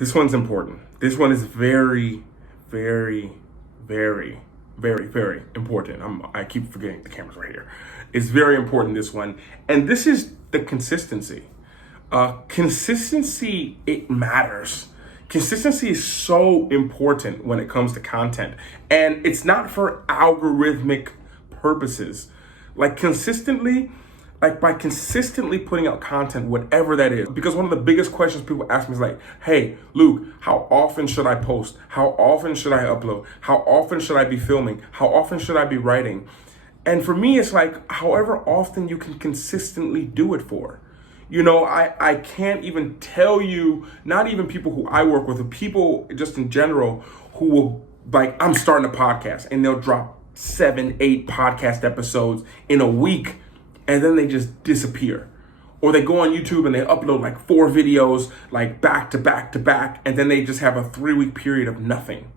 This one's important. This one is very, very, very, very, very important. I keep forgetting the camera's right here. It's very important, this one. And this is the consistency. Consistency, it matters. Consistency is so important when it comes to content. And it's not for algorithmic purposes. By consistently putting out content, whatever that is. Because one of the biggest questions people ask me is like, hey, Luke, how often should I post? How often should I upload? How often should I be filming? How often should I be writing? And for me, it's like, however often you can consistently do it for. You know, I can't even tell you, not even people who I work with, but people just in general who will, like, I'm starting a podcast and they'll drop 7, 8 podcast episodes in a week, and then they just disappear. Or they go on YouTube and they upload like 4 videos, like back to back to back, and then they just have a 3-week period of nothing.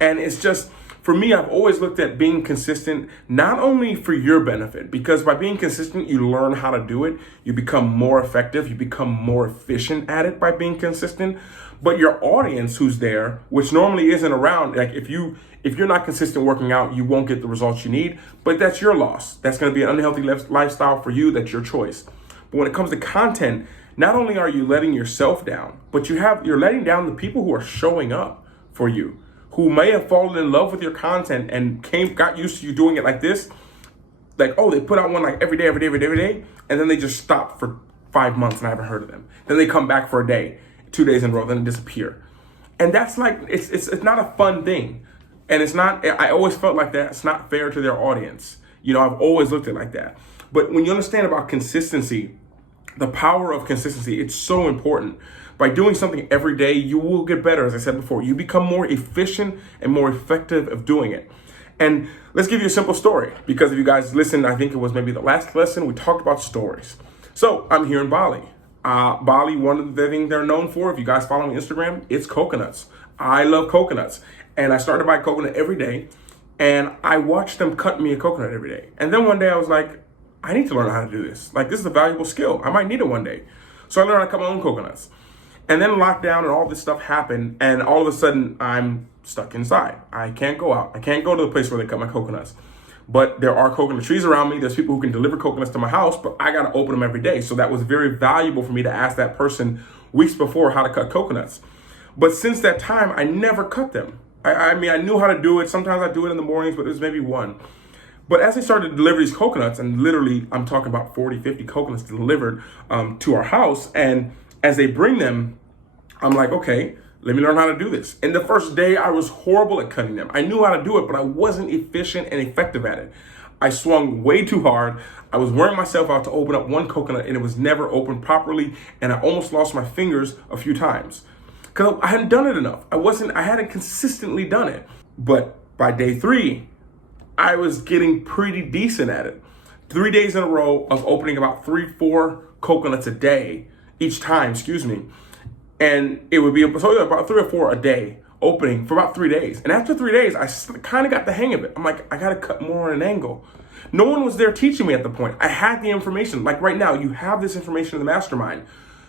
And it's just, for me, I've always looked at being consistent, not only for your benefit, because by being consistent, you learn how to do it. You become more effective. You become more efficient at it by being consistent. But your audience who's there, which normally isn't around, like if you're not consistent working out, you won't get the results you need, but that's your loss. That's going to be an unhealthy lifestyle for you. That's your choice. But when it comes to content, not only are you letting yourself down, but you're letting down the people who are showing up for you, who may have fallen in love with your content and got used to you doing it like this. Like, oh, they put out one like every day, and then they just stop for 5 months and I haven't heard of them. Then they come back for a day, 2 days in a row, then disappear. And that's like, it's not a fun thing. And it's not, I always felt like that. It's not fair to their audience. You know, I've always looked at it like that. But when you understand about consistency, the power of consistency, it's so important. By doing something every day, you will get better. As I said before, you become more efficient and more effective of doing it. And let's give you a simple story, because if you guys listened, I think it was maybe the last lesson, we talked about stories. So I'm here in Bali. Bali, one of the things they're known for, if you guys follow me on Instagram, it's coconuts. I love coconuts. And I started to buy coconut every day, and I watched them cut me a coconut every day. And then one day I was like, I need to learn how to do this. Like, this is a valuable skill. I might need it one day. So I learned how to cut my own coconuts. And then lockdown and all this stuff happened, and all of a sudden I'm stuck inside. I can't go out. I can't go to the place where they cut my coconuts. But there are coconut trees around me. There's people who can deliver coconuts to my house, but I got to open them every day. So that was very valuable for me to ask that person weeks before how to cut coconuts. But since that time, I never cut them. I mean, I knew how to do it. Sometimes I do it in the mornings, but it was maybe one. But as I started to deliver these coconuts, and literally I'm talking about 40, 50 coconuts delivered to our house, and as they bring them, I'm like, okay, let me learn how to do this. And the first day I was horrible at cutting them. I knew how to do it, but I wasn't efficient and effective at it. I swung way too hard. I was wearing myself out to open up one coconut, and it was never opened properly, and I almost lost my fingers a few times because I hadn't done it enough. I hadn't consistently done it. But by day 3, I was getting pretty decent at it. 3 days in a row of opening about 3-4 coconuts a day, each time, And it would be about 3 or 4 a day opening for about 3 days. And after 3 days, I kind of got the hang of it. I'm like, I got to cut more on an angle. No one was there teaching me at the point. I had the information. Like right now, you have this information in the mastermind.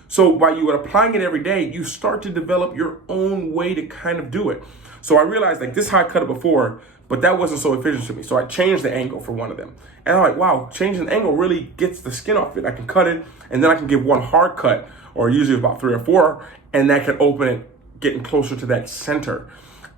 So by you applying it every day, you start to develop your own way to kind of do it. So I realized like this is how I cut it before, but that wasn't so efficient to me. So I changed the angle for one of them. And I'm like, wow, changing the angle really gets the skin off it. I can cut it, and then I can give one hard cut, or usually about 3 or 4, and that can open it, getting closer to that center.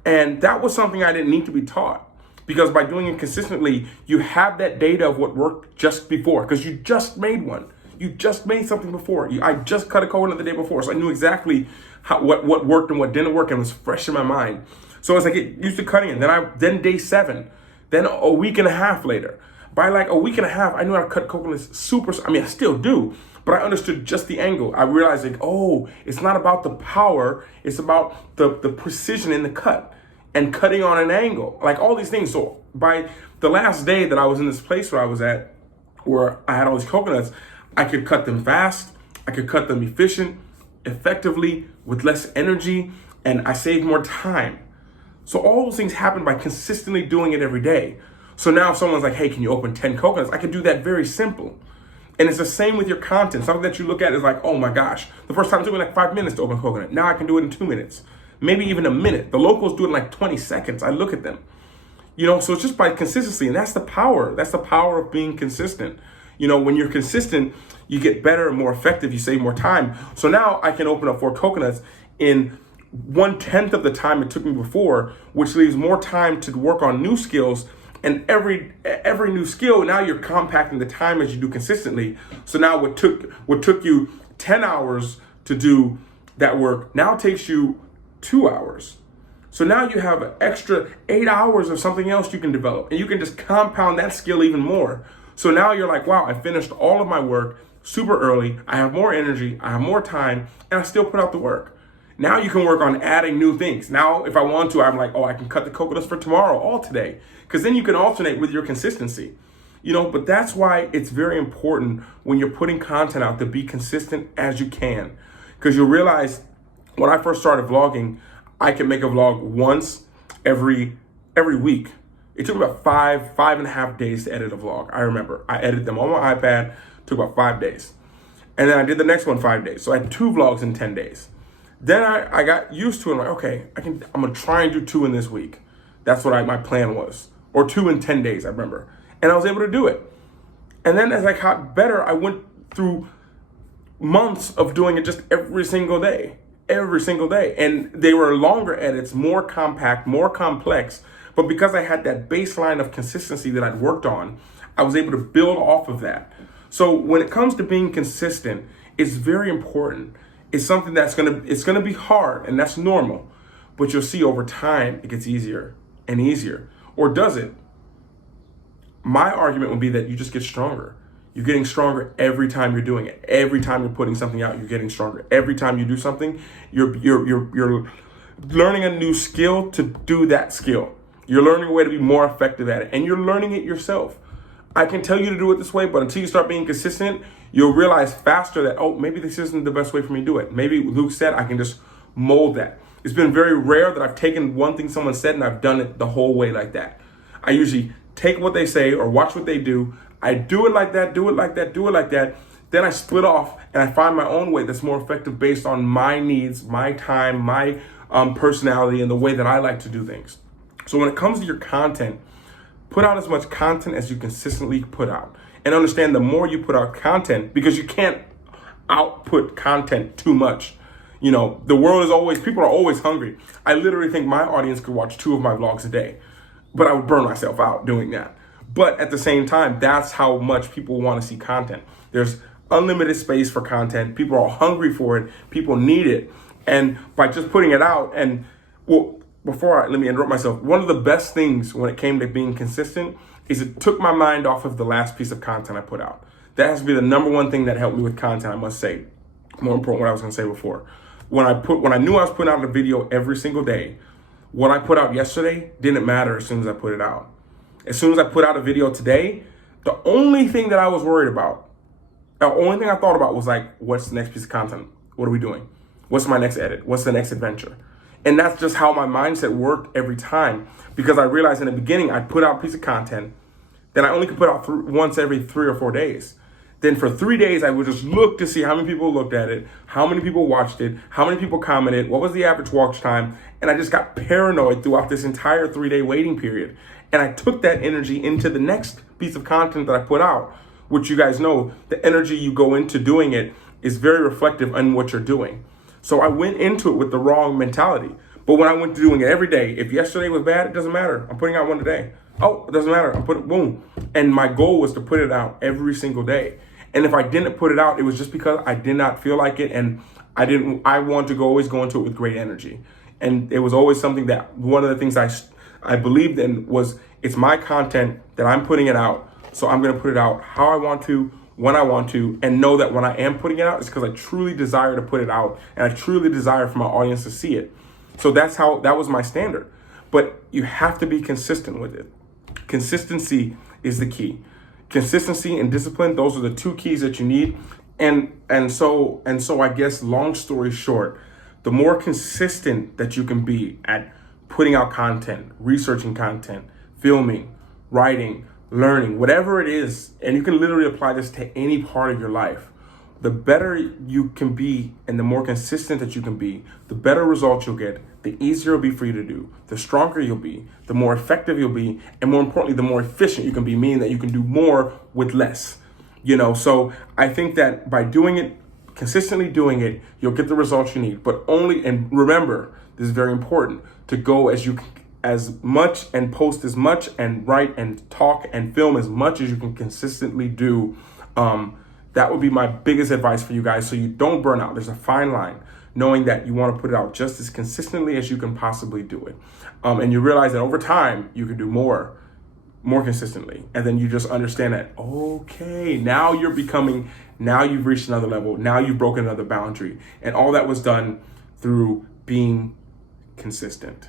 And that was something I didn't need to be taught, because by doing it consistently, you have that data of what worked just before, because you just made one. You just made something before. I just cut a coconut the day before, so I knew exactly what worked and what didn't work, and it was fresh in my mind. So as I get used to cutting it, then day 7, then a week and a half later. By like a week and a half, I knew how to cut coconuts I still do, but I understood just the angle. I realized like, oh, it's not about the power, it's about the precision in the cut and cutting on an angle, like all these things. So by the last day that I was in this place where I was at, where I had all these coconuts, I could cut them fast, I could cut them effectively, with less energy, and I saved more time. So all those things happen by consistently doing it every day. So now if someone's like, hey, can you open 10 coconuts? I can do that very simple. And it's the same with your content. Something that you look at is like, oh my gosh, the first time it took me like 5 minutes to open Coconut. Now I can do it in 2 minutes, maybe even a minute. The locals do it in like 20 seconds. I look at them, so it's just by consistency. And that's the power. That's the power of being consistent. When you're consistent, you get better and more effective. You save more time. So now I can open up 4 coconuts in 1/10 of the time it took me before, which leaves more time to work on new skills. And every new skill, now you're compacting the time as you do consistently. So now what took you 10 hours to do that work now takes you 2 hours. So now you have an extra 8 hours of something else you can develop, and you can just compound that skill even more. So now you're like, wow, I finished all of my work super early. I have more energy, I have more time, and I still put out the work. Now you can work on adding new things. Now, if I want to, I'm like, oh, I can cut the coconuts for tomorrow, all today. Because then you can alternate with your consistency. But that's why it's very important when you're putting content out to be consistent as you can. Because you'll realize when I first started vlogging, I could make a vlog once every week. It took about 5.5 days to edit a vlog. I remember I edited them on my iPad, took about 5 days. And then I did the next one 5 days. So I had 2 vlogs in 10 days. Then I got used to it. I'm like, okay, I'm gonna try and do 2 in this week. That's what my plan was. Or 2 in 10 days, I remember. And I was able to do it. And then as I got better, I went through months of doing it just every single day. And they were longer edits, more compact, more complex. But because I had that baseline of consistency that I'd worked on, I was able to build off of that. So when it comes to being consistent, it's very important. It's something that's gonna be hard, and that's normal. But you'll see over time, it gets easier and easier. Or does it? My argument would be that you just get stronger. You're getting stronger every time you're doing it. Every time you're putting something out, you're getting stronger. Every time you do something, you're learning a new skill to do that skill. You're learning a way to be more effective at it, and you're learning it yourself. I can tell you to do it this way, but until you start being consistent, you'll realize faster that, oh, maybe this isn't the best way for me to do it. Maybe Luke said I can just mold that. It's been very rare that I've taken one thing someone said and I've done it the whole way like that. I usually take what they say or watch what they do. I do it like that, do it like that, do it like that. Then I split off and I find my own way that's more effective based on my needs, my time, my personality, and the way that I like to do things. So when it comes to your content, put out as much content as you consistently put out. And understand the more you put out content, because you can't output content too much. The world is always, people are always hungry. I literally think my audience could watch 2 of my vlogs a day, but I would burn myself out doing that. But at the same time, that's how much people want to see content. There's unlimited space for content. People are hungry for it. People need it. And by just putting it out, and let me interrupt myself. One of the best things when it came to being consistent is it took my mind off of the last piece of content I put out. That has to be the number one thing that helped me with content, I must say. More important what I was going to say before. When I knew I was putting out a video every single day, what I put out yesterday didn't matter as soon as I put it out. As soon as I put out a video today, the only thing that I was worried about, the only thing I thought about was like, what's the next piece of content? What are we doing? What's my next edit? What's the next adventure? And that's just how my mindset worked every time, because I realized in the beginning I'd put out a piece of content, then I only could put out once every 3 or 4 days. Then for 3 days, I would just look to see how many people looked at it, how many people watched it, how many people commented, what was the average watch time. And I just got paranoid throughout this entire 3-day waiting period. And I took that energy into the next piece of content that I put out, which you guys know, the energy you go into doing it is very reflective on what you're doing. So I went into it with the wrong mentality. But when I went to doing it every day, if yesterday was bad, it doesn't matter. I'm putting out one today. Oh, it doesn't matter. I'm putting, boom. And my goal was to put it out every single day. And if I didn't put it out, it was just because I did not feel like it. And I want to always go into it with great energy. And it was always something that one of the things I believed in was, it's my content that I'm putting it out. So I'm going to put it out how I want to, when I want to, and know that when I am putting it out, it's because I truly desire to put it out. And I truly desire for my audience to see it. So that was my standard. But you have to be consistent with it. Consistency is the key. Consistency and discipline, those are the 2 keys that you need. And so I guess, long story short, the more consistent that you can be at putting out content, researching content, filming, writing, learning, whatever it is, and you can literally apply this to any part of your life. The better you can be and the more consistent that you can be, the better results you'll get, the easier it'll be for you to do, the stronger you'll be, the more effective you'll be, and more importantly, the more efficient you can be, meaning that you can do more with less. So I think that by doing it, consistently doing it, you'll get the results you need. But only, and remember, this is very important, to go as much and post as much and write and talk and film as much as you can consistently do. That would be my biggest advice for you guys, so you don't burn out. There's a fine line, knowing that you want to put it out just as consistently as you can possibly do it. And you realize that over time, you can do more consistently. And then you just understand that, okay, now you've reached another level. Now you've broken another boundary. And all that was done through being consistent.